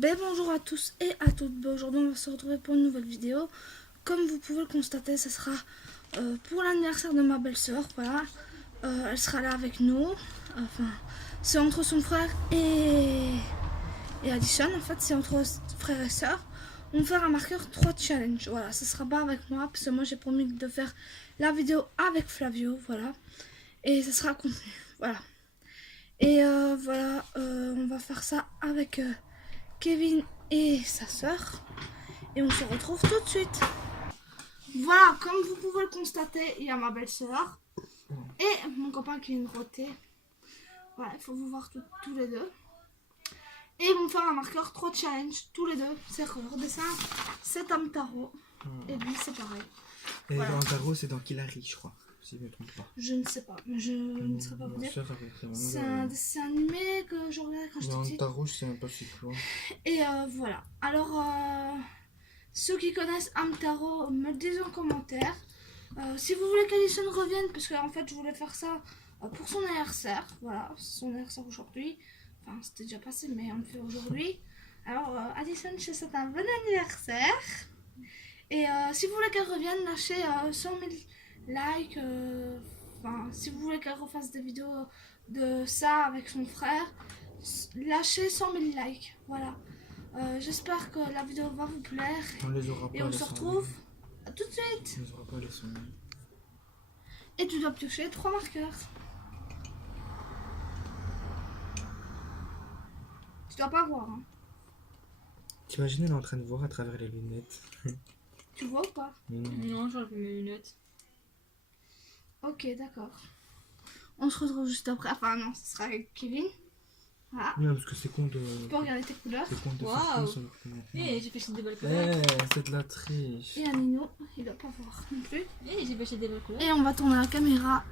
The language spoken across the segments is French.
Bonjour à tous et à toutes. Aujourd'hui on va se retrouver pour une nouvelle vidéo. Comme vous pouvez le constater, ce sera pour l'anniversaire de ma belle-sœur. Voilà, elle sera là avec nous. Enfin, c'est entre son frère et Addison. En fait, c'est entre frère et sœur. On va faire un marqueur 3 challenge. Voilà, ce sera pas avec moi parce que moi j'ai promis de faire la vidéo avec Flavio. Voilà, et ce sera contenu. Voilà. Et voilà, on va faire ça avec Kevin et sa sœur. Et on se retrouve tout de suite. Voilà, comme vous pouvez le constater, il y a ma belle-sœur et mon copain qui vient de roter. Voilà, il faut vous voir tous les deux. Et ils vont faire un marqueur 3 challenge, tous les deux. C'est leur dessin, c'est Amtaro. Et lui, c'est pareil. Et voilà. Amtaro, c'est dans Killary, je crois. Si je ne me trompe pas. Je ne sais pas, mais je ne saurais pas vous dire. C'est un dessin animé que je regardais quand j'étais petite. Amtaro, je sais même pas si c'est quoi. Et voilà. Alors, ceux qui connaissent Amtaro, me le disent en commentaire. Si vous voulez qu'Alison revienne, parce qu'en fait, je voulais faire ça pour son anniversaire. Voilà, c'est son anniversaire aujourd'hui. Enfin, c'était déjà passé, mais on le fait aujourd'hui. Alors, Alison, je te souhaite un bon anniversaire. Et si vous voulez qu'elle revienne, lâchez 100 000 likes. Enfin, si vous voulez qu'elle refasse des vidéos de ça avec son frère, lâchez 100 000 likes. Voilà. J'espère que la vidéo va vous plaire. On les aura pas. Et on se retrouve tout de suite. On les aura pas les sons. Et tu dois piocher 3 marqueurs. Tu dois pas voir. Hein. T'imagines, elle est en train de voir à travers les lunettes. Tu vois ou pas? Non, j'enlève mes lunettes. Ok, d'accord. On se retrouve juste après. Enfin, non, ce sera avec Kevin. Voilà. Oui, parce que c'est con de. Tu peux regarder tes couleurs. C'est con de Waouh. faire ça sur le premier. Eh, j'ai pêché des belles couleurs. C'est de la triche. Et à Nino, il doit pas voir non plus. Eh, j'ai pêché des belles couleurs. Et on va tourner la caméra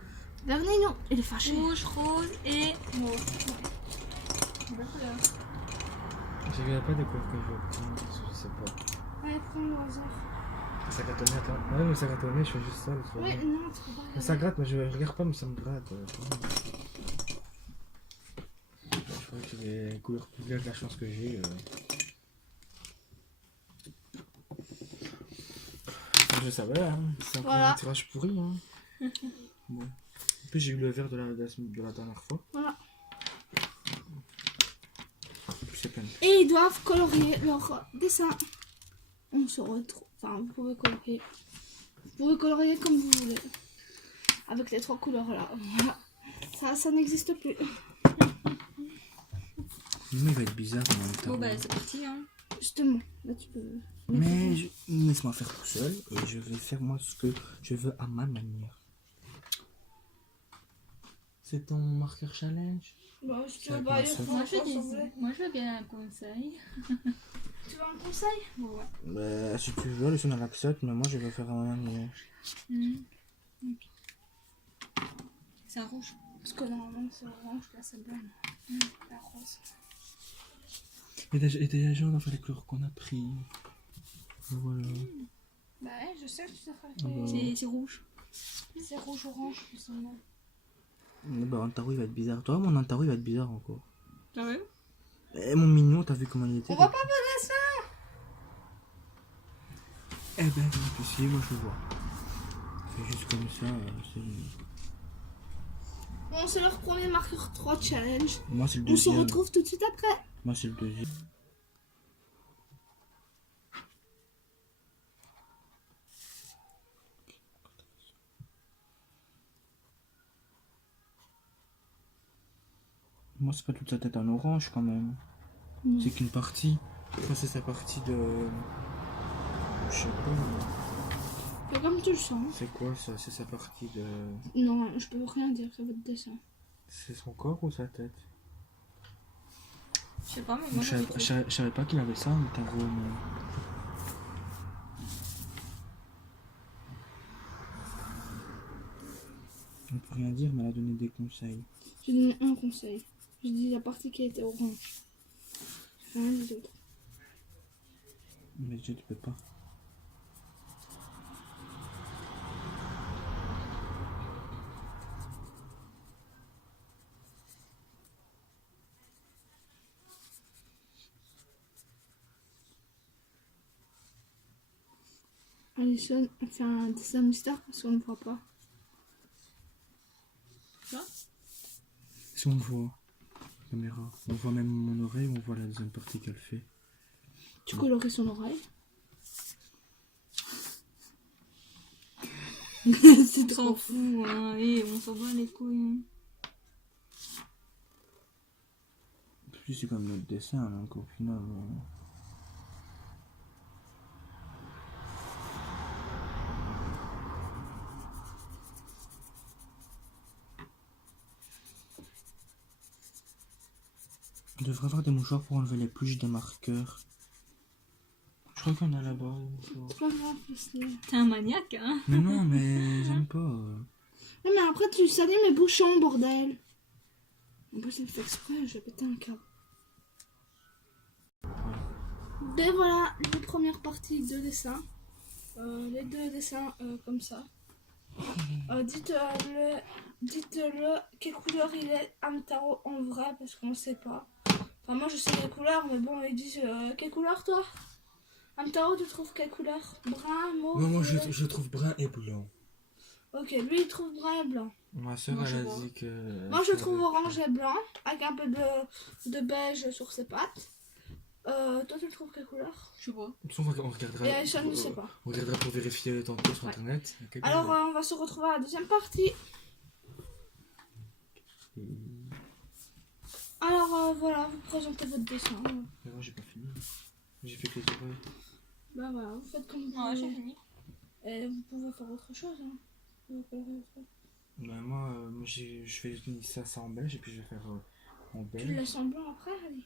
vers Nino. Il est fâché. Rouge, rose et mauve. Belle couleur. Je regarde pas des couleurs que je veux obtenir, je sais pas. Allez, prends le hasard. Ça gratte, attends. Ouais, mais ça gratte, je fais juste ça. Oui, non, tu peux pas Mais regarder. ça gratte, mais je regarde pas, mais ça me gratte. Je crois que j'ai des couleurs plus claires que la chance que j'ai. Je savais, hein. C'est encore Voilà. un tirage pourri. Hein. Bon. En plus, j'ai eu le vert de la dernière fois. Voilà. En plus, c'est plein. Et ils doivent colorier leur dessin. On se retrouve. Enfin, vous pouvez colorier. Vous pouvez colorier comme vous voulez. Avec les 3 couleurs là. Voilà. Ça n'existe plus. Mais il va être bizarre en même temps. Bon, bah, c'est parti, hein. Justement, là tu peux. Mais laisse-moi faire tout seul et je vais faire moi ce que je veux à ma manière. C'est ton marqueur challenge? Bah, si tu Ça veux va pas commencer. Moi, je veux bien un conseil. Tu veux un conseil? Ouais. Bah, si tu veux, laisse-moi l'accepte, mais moi je vais faire à ma manière. C'est un rouge. Parce que normalement c'est orange, là c'est blanc. La rose. Et déjà, on a fait les couleurs qu'on a pris. Voilà. Bah ouais, je sais que tu as fait. Ah bah. C'est rouge. C'est rouge-orange, justement. Bah, Antaro il va être bizarre. Toi, mon Antaro il va être bizarre encore. Ah ouais? Eh, mon mignon, t'as vu comment il était? On va pas faire ça! Eh ben, si, moi je vois. Fais juste comme ça, c'est mieux. Bon, c'est leur premier marqueur 3 challenge. Moi c'est le On se deuxième. retrouve tout de suite après. Moi c'est le deuxième. Moi c'est pas toute sa tête en orange quand même. Non. C'est qu'une partie. Moi c'est sa partie de... Je sais pas. Fais comme tu le sens. C'est quoi ça? C'est sa partie de... Non, je peux rien dire, c'est votre dessin. C'est son corps ou sa tête? Je sais pas, mais moi, Je savais pas qu'il avait ça, mais t'as gros. On peut rien dire, mais elle a donné des conseils. J'ai donné un conseil. J'ai dit la partie qui était orange. J'ai rien dit d'autre. Mais je ne peux pas. Alison, on fait un dessin mystère parce qu'on ne voit pas. Si on voit, caméra, on voit même mon oreille, on voit la deuxième partie qu'elle fait. Tu colories son oreille. C'est On s'en trop. fout, hein. Et on s'en bat les couilles. Plus c'est comme notre dessin, donc au final. On devrait avoir des mouchoirs pour enlever les pluches des marqueurs. Je crois qu'on a là-bas. C'est pas grave, Leslie. T'es un maniaque, hein. Mais non, mais j'aime pas. Non, mais après, tu salis mes bouchons, bordel. En plus, elle fait exprès, je vais péter un câble. Ben voilà, les premières parties de dessin. Les deux dessins comme ça. Dites-le quelle couleur il est Hamtaro en vrai, parce qu'on ne sait pas. Enfin, moi je sais les couleurs, mais bon, ils disent quelle couleur toi Hamtaro, tu trouves quelle couleur? Brun, mauve? Non, moi je trouve brun et blanc. Ok, lui il trouve brun et blanc. Ma soeur, Moi, elle je a vois. dit que. Moi je trouve orange et blanc, avec un peu de beige sur ses pattes. Toi tu le trouves quelle couleur? Je vois. On regardera. Et Alison ne sait pas. On regardera pour vérifier tantôt sur Ouais. internet. Alors on va se retrouver à la deuxième partie. Alors voilà, vous présentez votre dessin. Mais moi j'ai pas fini. J'ai fait que les oreilles. Bah voilà, vous faites comme vous Ouais, j'ai voulez. fini. Et vous pouvez faire autre chose. Hein. Vous pouvez faire- Bah, moi, je fais ça en beige et puis je vais faire en Tu le beige. laisses en blanc après, allez.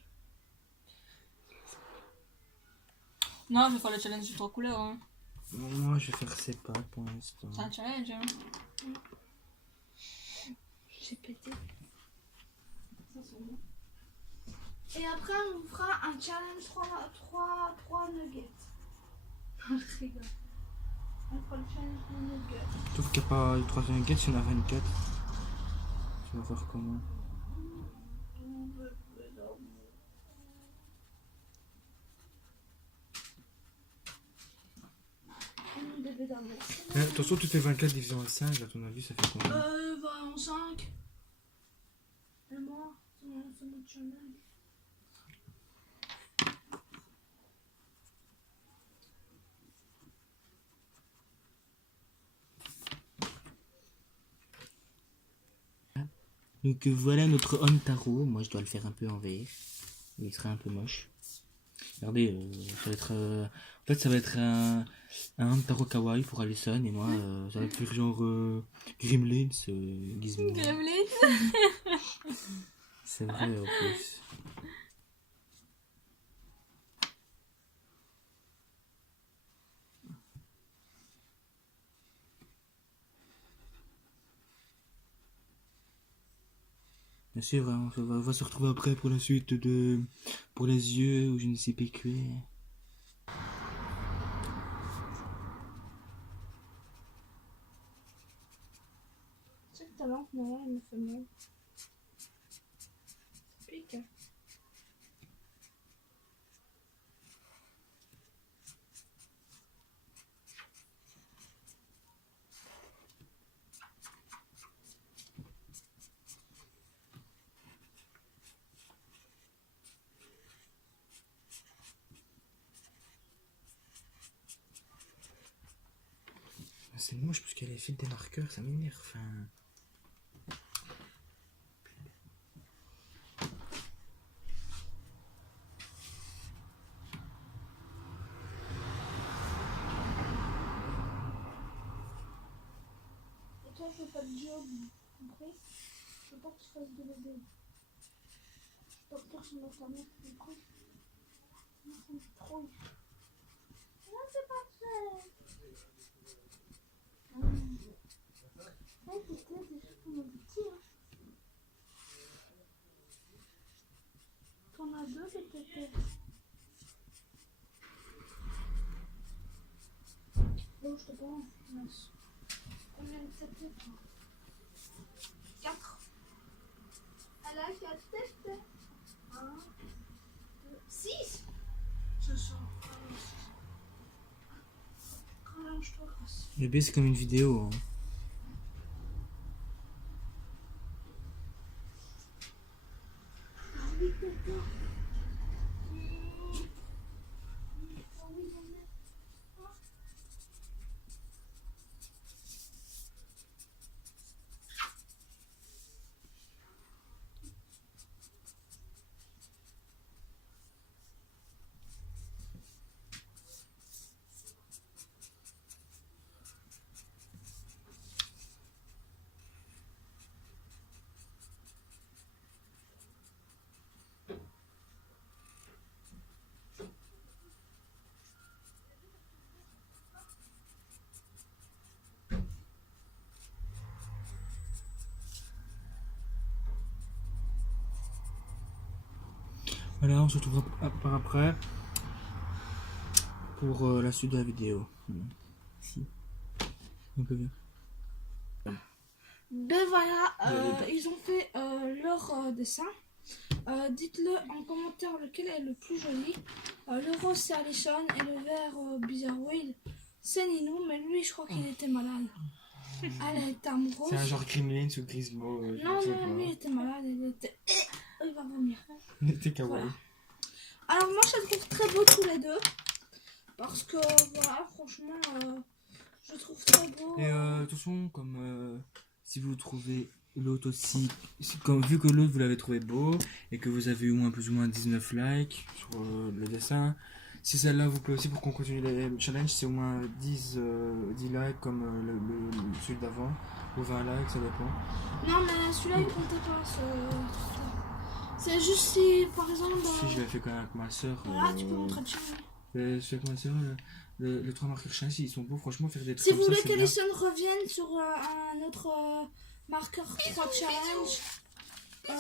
Non, je vais faire le challenge de 3 couleurs, hein. Moi je vais faire ses pattes pour l'instant. C'est un challenge, hein. J'ai pété. Ça sent bon. Et après, on fera un challenge 3 nuggets. Je rigole. On fera le challenge de nuggets. Sauf qu'il n'y a pas 3 nuggets, il y en a 24. Tu vas faire comment? Bébé d'amour. Attention, tu fais 24 divisé en 5, à ton avis, ça fait combien? 20 en 5. Et moi, c'est notre challenge. Donc voilà notre homme tarot. Moi je dois le faire un peu en vert. Il serait un peu moche. Regardez, ça va être. En fait, ça va être un homme tarot kawaii pour Alison et moi, ça va être genre Gremlins, Gizmo. Gremlins. C'est vrai en plus. Bien sûr, hein, on va se retrouver après pour la suite de. Pour les yeux ou je ne sais pas quoi. C'est que ta lampe, non, elle me fait mal. Ça pique. Hein. C'est moche parce qu'il y a les fils des marqueurs, ça m'énerve. Enfin... Et toi, je fais pas de job, compris? Je veux pas que tu fasses de bébé. Je veux pas que sur ta mère, compris? Moi, ça me trouille. Non, c'est pas fait. Ouais, c'est clair, c'est juste pour mon petit. Hein. T'en as deux, c'est peut-être. Bon, je te prends. Mince. Combien de têtes? 4. Elle a 4 têtes. 1, 2, 6. Ce sont. Rallonge-toi. Le B c'est comme une vidéo. Hein. Voilà, on se retrouvera par après pour la suite de la vidéo. Voilà. Ici. On peut voir. Ben voilà, ils ont fait leur dessin. Dites-le en commentaire lequel est le plus joli. Le rose c'est Alison et le vert Bizarre Will c'est Ninou, mais lui je crois qu'il était malade. Elle était amoureuse. C'est un genre Gremlins ou Grismo. Non, lui il était malade, il était... il va vomir. Il était kawaii. Voilà. Alors moi je les trouve très beaux tous les deux. Parce que voilà, franchement, je trouve très beau. Et de toute façon, comme si vous trouvez l'autre aussi, comme, vu que l'autre vous l'avez trouvé beau et que vous avez eu moins, plus ou moins 19 likes sur le dessin, si celle-là vous plaît aussi pour qu'on continue le challenge, c'est au moins 10 likes comme celui d'avant, ou 20 likes, ça dépend. Non mais celui-là il comptait pas, c'est juste si par exemple... Si je l'ai fait quand même avec ma soeur. Voilà, tu peux montrer le challenge. Je fais avec ma soeur, les 3 marqueurs chien, ils sont beaux, franchement, faire des trucs Si comme vous ça, voulez c'est bien. qu'Alison revienne sur un autre marqueur 3 challenge. Oh,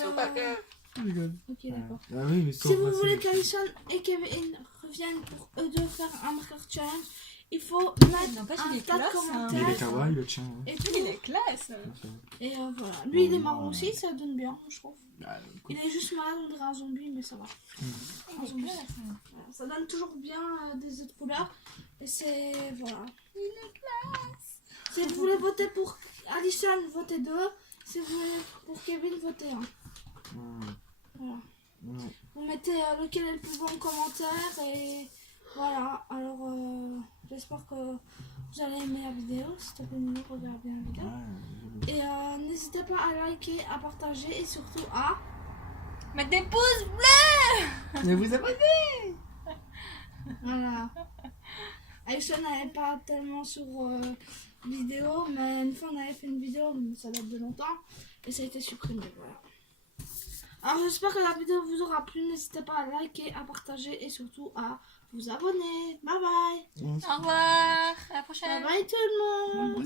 rigole. Ok, d'accord. Ah oui, mais Si vous voulez qu'Alison et Kevin reviennent pour eux deux faire un marqueur challenge, il faut mettre n'empêche, un il est tas de classe, hein. Il est commentaires. kawaii, le chien. Ouais. Et tout. Il est classe. Et voilà. Lui il est marron aussi, ça donne bien, je trouve. Ah, Il est juste malade, on dirait un zombie, mais ça va. Un zombie. Voilà, ça donne toujours bien des autres couleurs. Et c'est... voilà. Il est classe. Si vous voulez voter pour Alison, votez 2. Si vous voulez pour Kevin, votez 1. Voilà. Ouais. Vous mettez lequel est le plus bon commentaire et voilà. Alors j'espère que vous allez aimer la vidéo. S'il te plaît, Nino, regarde bien la vidéo. Ouais. Et n'hésitez pas à liker, à partager et surtout à... Mettre des pouces bleus. Mais vous abonnez. Voilà. Alison n'avait pas tellement sur vidéo, mais une fois on avait fait une vidéo, mais ça date de longtemps, et ça a été supprimé, voilà. Alors j'espère que la vidéo vous aura plu, n'hésitez pas à liker, à partager et surtout à vous abonner. Bye bye. Au revoir. À la prochaine. Bye bye tout le monde. Ouais.